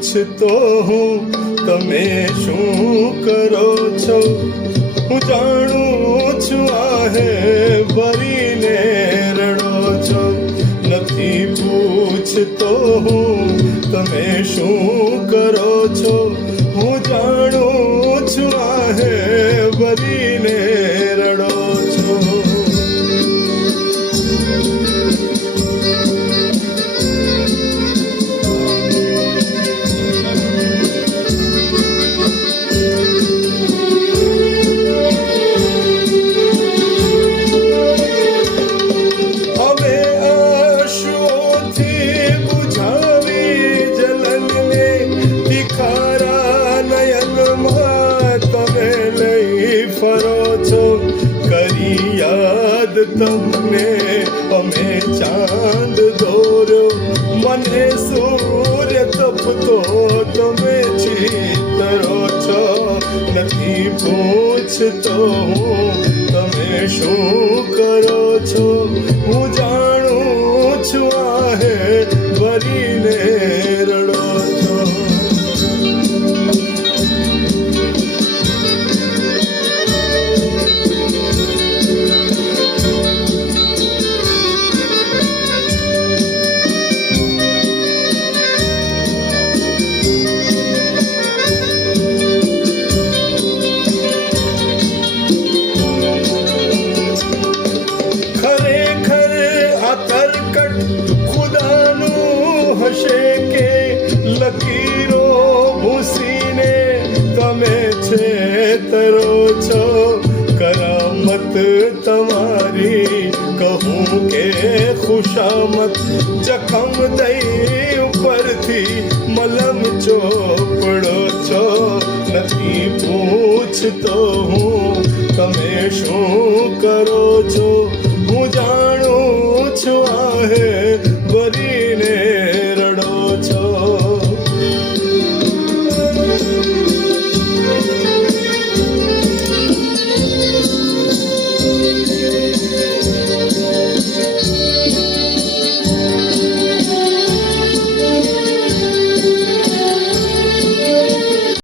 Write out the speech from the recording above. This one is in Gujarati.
પૂછતો હું તમે શું કરો છો? હું જાણું છું આહે ભરીને રડો છો. નથી પૂછતો હું તમે શું કરો છો? હું જાણું છું આહે ભરીને રડો છો. કરી યાદ તમને અમે ચાંદ દોર્યો, મને સૂર્ય તપતો તમે ચિતરો છો. નથી પૂછતો હું તમે શું કરો છો? હું જાણું છું આહે ભરીને રડો છો. લકીરો ભૂસીને તમે છેતરો છો. કરામત તમારી કહું કે ખુશામત, જખમ દઈ ઉપરથી મલમ ચોપડો છો. નથી પૂછતો હું તમે શું કરો છો? હું જાણું છું આહે